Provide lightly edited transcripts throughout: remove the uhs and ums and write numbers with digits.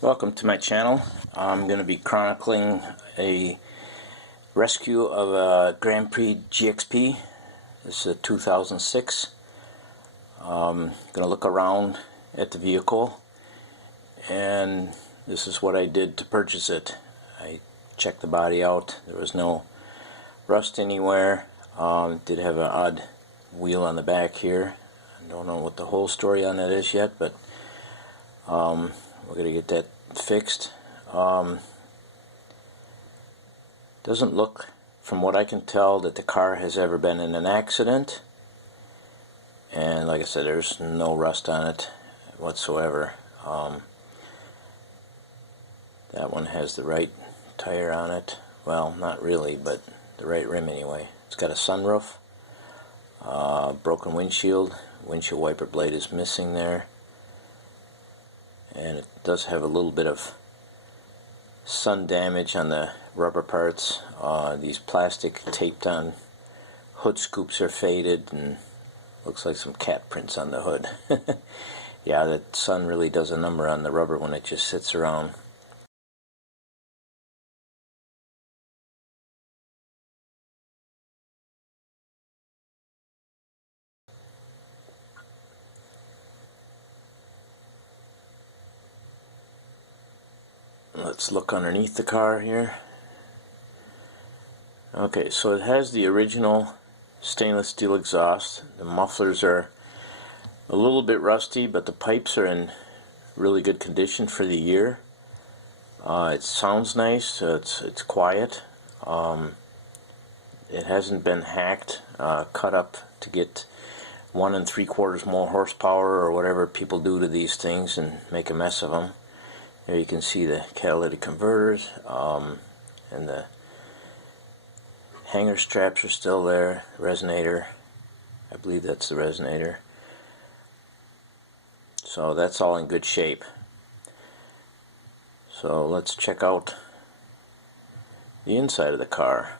Welcome to my channel. I'm going to be chronicling a rescue of a Grand Prix GXP. This is a 2006. I'm going to look around at the vehicle, and this is what I did to purchase it. I checked the body out. There was no rust anywhere. It did have an odd wheel on the back here. I don't know what the whole story on that is yet, but we're going to get that fixed. Doesn't look, from what I can tell, that the car has ever been in an accident. And like I said, there's no rust on it whatsoever. That one has the right tire on it. Well, not really, but the right rim anyway. It's got a sunroof, broken windshield wiper blade is missing there, and it does have a little bit of sun damage on the rubber parts. These plastic taped on hood scoops are faded, and looks like some cat prints on the hood. Yeah, the sun really does a number on the rubber when it just sits around. Let's look underneath the car here. Okay, so it has the original stainless steel exhaust. The mufflers are a little bit rusty, but the pipes are in really good condition for the year. It sounds nice. It's quiet. It hasn't been hacked, cut up to get 1 3/4 more horsepower or whatever people do to these things and make a mess of them. There you can see the catalytic converters, and the hanger straps are still there. Resonator, I believe that's the resonator. So that's all in good shape. So let's check out the inside of the car.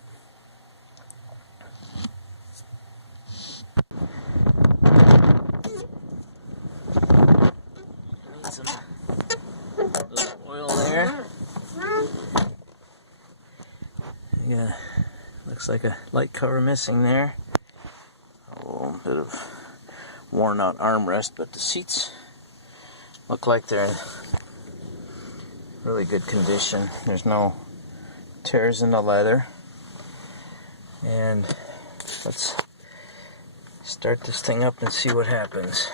Need some little oil there. Yeah, looks like a light cover missing there. A little bit of worn out armrest, but the seats look like they're in really good condition. There's no tears in the leather. And let's start this thing up and see what happens.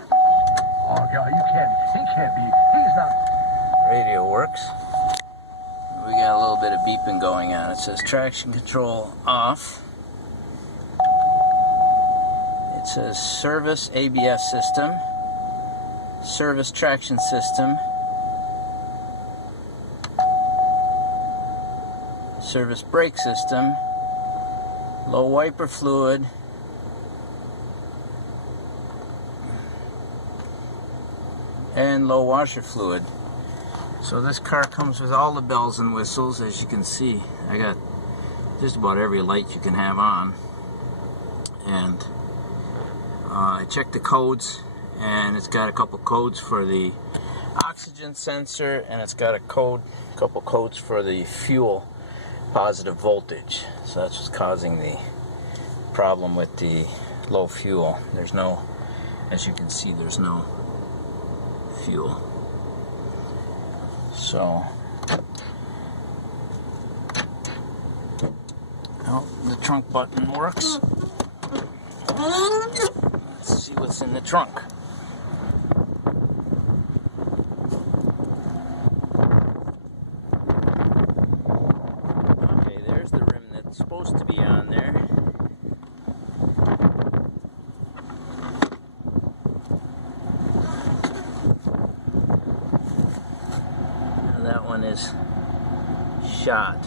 Oh God, he can't be, he's not. Radio works. We got a little bit of beeping going on. It says traction control off. It says service ABS system, service traction system, service brake system, low wiper fluid, and low washer fluid. So this car comes with all the bells and whistles, as you can see. I got just about every light you can have on, and I checked the codes, and it's got a couple codes for the oxygen sensor, and it's got a couple codes for the fuel positive voltage. So that's what's causing the problem with the low fuel. There's no, as you can see, there's no fuel. So, well, the trunk button works. Let's see what's in the trunk. Okay, there's the rim that's supposed to be on there. That one is shot.